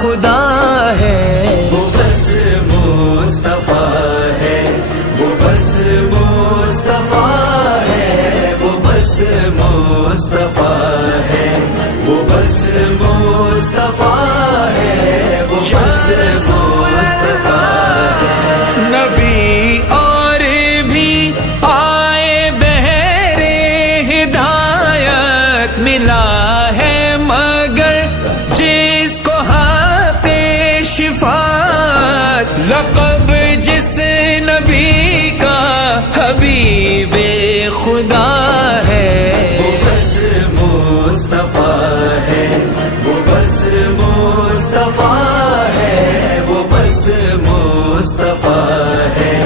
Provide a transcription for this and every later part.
خدا ہے، وہ بس مصطفیٰ ہے، وہ بس مصطفیٰ ہے، وہ بس مصطفیٰ ہے، وہ بس مصطفیٰ ہے، وہ بس مصطفیٰ ہے۔ نبی اور بھی آئے بہرے ہدایت ملا ہے، مگر جس کو حق شفاعت لقب جس نبی کا حبیب خدا ہے، وہ بس مصطفیٰ ہے، وہ بس مصطفیٰ ہے، وہ بس مصطفیٰ ہے،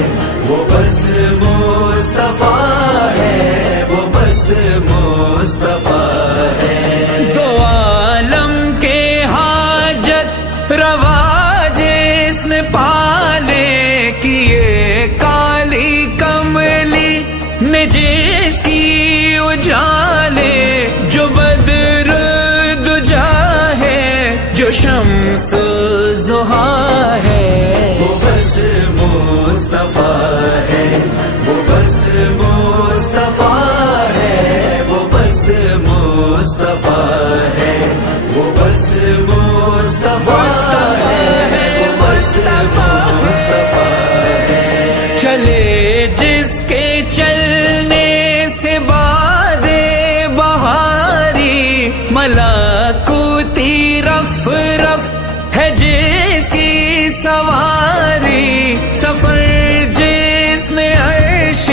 وہ بس مصطفیٰ ہے، وہ بس مصطفیٰ ہے۔ دو عالم کے حاجت روا جس نے پالے کیے، کالی کملی نے جس کی اجالے، جو بدر دجا ہے، جو شمس ضحیٰ ہے، وہ بس مصطفیٰ ہے، وہ بس مصطفیٰ ہے، وہ بس مصطفیٰ ہے، وہ بس مصطفیٰ ہے، وہ بس مصطفیٰ ہے۔ چلے جس کے چلنے سے باد بہاری، ملکوتی رف رف ہے جس کی سواری، سفر جس نے عرش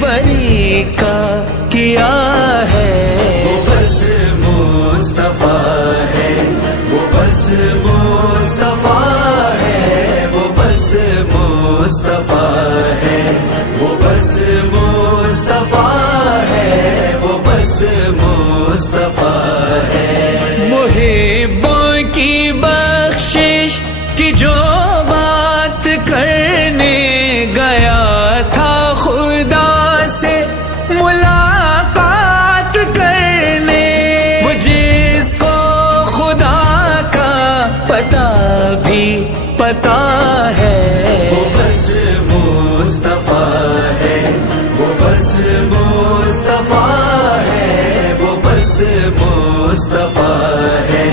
بری کا کیا ہے، وہ بس مصطفیٰ ہے، وہ بس مصطفیٰ ہے، وہ بس مصطفیٰ ہے، وہ بس مصطفیٰ ہے، وہ بس مصطفیٰ ہے۔ محبوں کی بخشش کی جو بات کرنے گیا تھا، خدا سے ملاقات کرنے، وہ جس کو خدا کا پتہ بھی پتہ ہے، وہ بس مصطفیٰ ہے، وہ بس مصطفیٰ ہے، وہ بس مصطفیٰ ہے،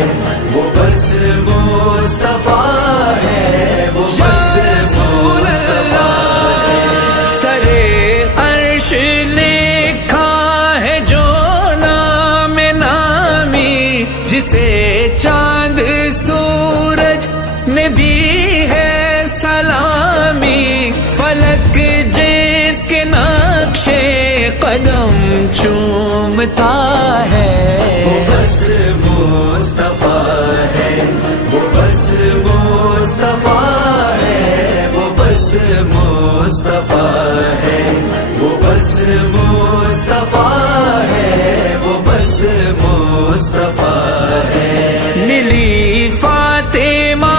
وہ بس مصطفیٰ ہے، وہ بس مصطفیٰ ہے۔ سرے عرش لکھا ہے جو نام نامی، جسے چاند سورج نے دی ہے سلامی، فلک جس کے نقش قدم چومتا ہے، وہ بس مصطفیٰ ہے، وہ بس مصطفیٰ ہے، وہ بس مصطفیٰ ہے، وہ بس مصطفیٰ ہے، وہ بس مصطفیٰ ہے۔ ملی فاطمہ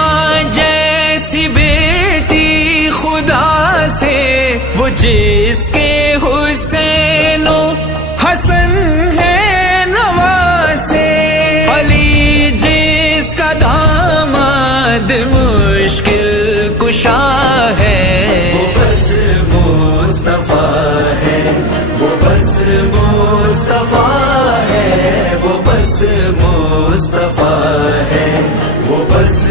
جیسی بیٹی خدا سے، وہ جس کے حسین و حسن ہے نواسے، علی جس کا داماد مشکل کشا ہے، وہ بس مصطفیٰ ہے، وہ بس مصطفیٰ ہے، وہ بس مصطفیٰ ہے، وہ بس